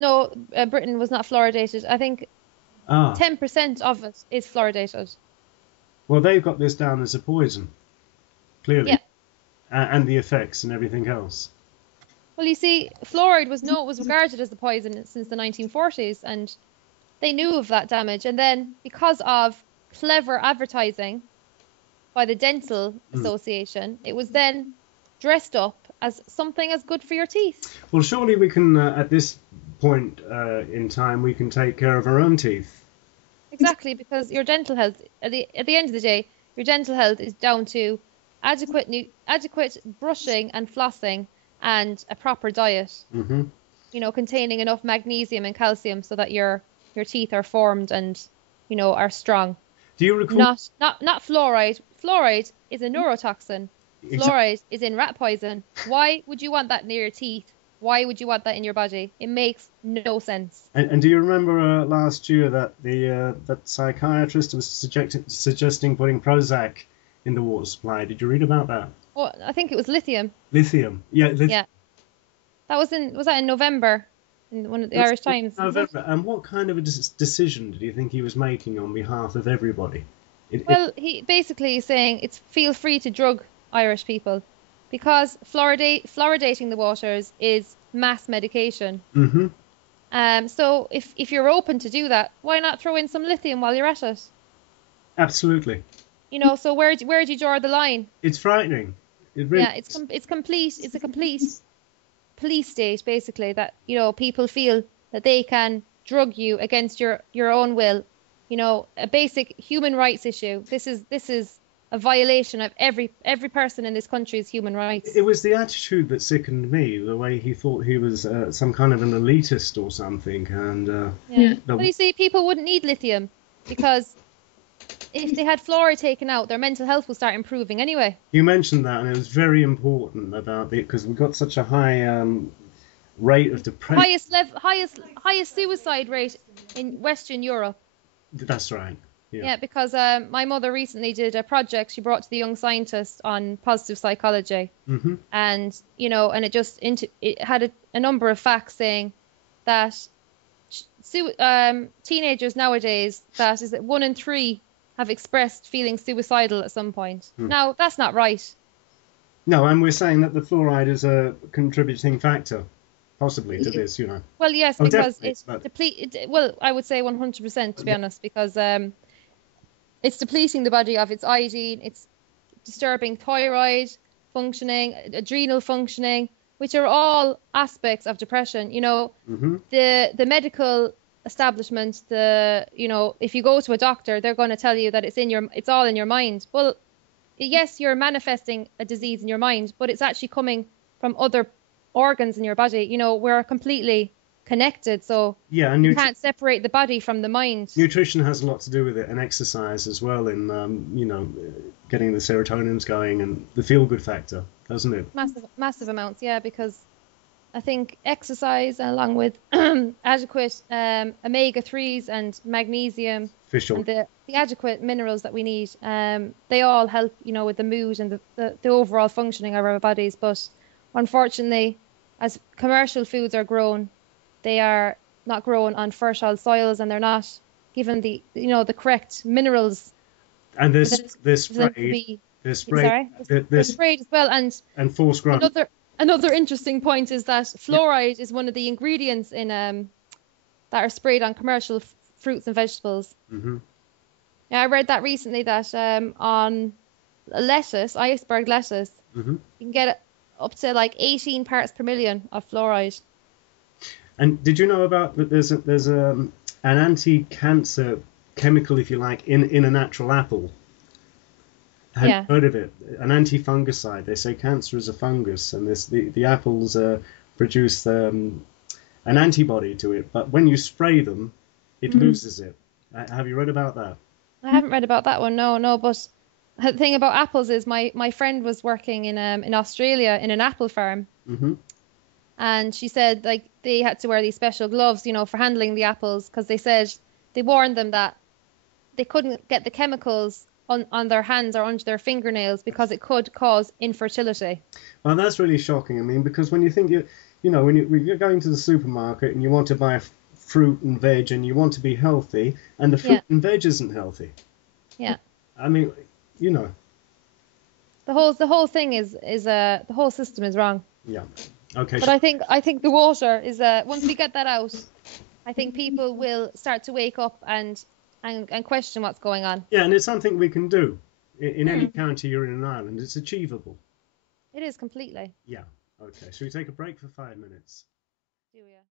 No, Britain was not fluoridated. I think Ah, 10% of it is fluoridated. well, they've got this down as a poison, clearly, Yeah. and the effects and everything else. Well, you see, fluoride was regarded as the poison since the 1940s, and they knew of that damage. And then, because of clever advertising by the Dental Mm. Association, it was then dressed up as something as good for your teeth. Well, surely we can, at this point in time, we can take care of our own teeth. Exactly, because your dental health, at the end of the day, your dental health is down to adequate brushing and flossing and a proper diet, Hmm. containing enough magnesium and calcium so that your teeth are formed and, are strong. Do you recall? Not fluoride. Fluoride is a neurotoxin. Exactly. Fluoride is in rat poison. Why would you want that near your teeth? Why would you want that in your body? It makes no sense. And do you remember last year that the that psychiatrist was suggesting putting Prozac in the water supply? Did you read about that? Well, I think it was lithium. Lithium. Yeah, Yeah. Was that in November in one of the it was Irish Times, was it? November. And what kind of a decision did you think he was making on behalf of everybody? Well, he basically is saying it's feel free to drug Irish people because fluoridating the waters is mass medication. Hmm. So if you're open to do that, why not throw in some lithium while you're at it? Absolutely. So where do you draw the line? It's frightening. It really Yeah, is. it's a complete police state basically that people feel that they can drug you against your own will. A basic human rights issue. This is a violation of every person in this country's human rights. It was the attitude that sickened me, the way he thought he was some kind of an elitist or something. And Yeah. Well, the, you see, people wouldn't need lithium because if they had fluoride taken out, their mental health will start improving anyway. you mentioned that, and it was very important about it because we've got such a high rate of depression. Highest suicide rate in Western Europe. That's right. Yeah. Yeah, because my mother recently did a project she brought to the young scientist on positive psychology, Hmm. and and it had a number of facts saying that teenagers nowadays, that is that 1 in 3 have expressed feeling suicidal at some point. Mm. Now, that's not right. No, and we're saying that the fluoride is a contributing factor, possibly, to this, you know. Well, yes, Oh, because definitely. But well, I would say 100% to be honest, because it's depleting the body of its iodine, it's disturbing thyroid functioning, adrenal functioning, which are all aspects of depression. hmm. The medical establishment, if you go to a doctor, they're going to tell you that it's all in your mind. Well, yes, you're manifesting a disease in your mind, but it's actually coming from other organs in your body. We're completely connected, so Yeah, and you can't separate the body from the mind. nutrition has a lot to do with it, and exercise as well, in getting the serotonins going and the feel-good factor, doesn't it? Massive amounts, yeah, because I think exercise along with adequate omega-3s and magnesium Fish oil. and the adequate minerals that we need, they all help, with the mood and the overall functioning of our bodies. But unfortunately, as commercial foods are grown, they are not grown on fertile soils and they're not given the correct minerals And for them, there's for them to sprayed, be, there's sprayed, sorry, they're there's sprayed as well. and forced growth. Another interesting point is that Yeah. fluoride is one of the ingredients in that are sprayed on commercial fruits and vegetables. Hmm. Yeah, I read that recently that on lettuce, iceberg lettuce, Hmm. you can get up to like 18 parts per million of fluoride. And did you know about that? There's an anti-cancer chemical, if you like, in a natural apple. Have you Yeah. heard of it? An anti-fungicide. They say cancer is a fungus, and the apples produce an antibody to it. But when you spray them, it loses it. Have you read about that? I haven't read about that one, no, no. But the thing about apples is my friend was working in Australia in an apple farm, Hmm. and she said like they had to wear these special gloves, for handling the apples because they said they warned them that they couldn't get the chemicals on their hands or under their fingernails because it could cause infertility. Well, that's really shocking. I mean, because when you think you know, when you're going to the supermarket and you want to buy fruit and veg and you want to be healthy, and the fruit Yeah, and veg isn't healthy. yeah. I mean, you know, The whole thing is the whole system is wrong. yeah. Okay. But I think the water is once we get that out, I think people will start to wake up and question what's going on. Yeah, and it's something we can do in any Hmm. county you're in Ireland. It's achievable. It is completely. Yeah. Okay. Should we take a break for 5 minutes? Do ya?